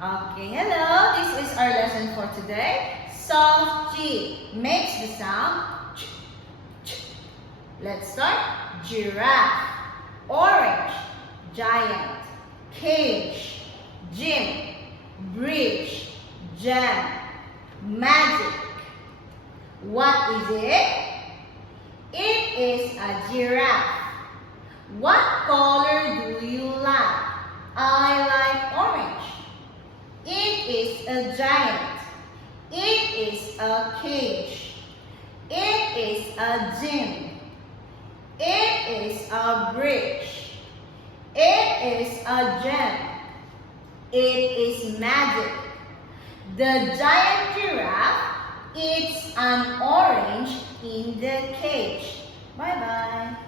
Okay, hello. This is our lesson for today. Soft G makes the sound ch, ch. Let's start. Giraffe, orange, giant, cage, gym, bridge, jam, magic. What is it? It is a giraffe. What color do you like? I like orange. It is a giant. It is a cage. It is a gym. It is a bridge. It is a gem. It is magic. The giant giraffe eats an orange in the cage. Bye-bye.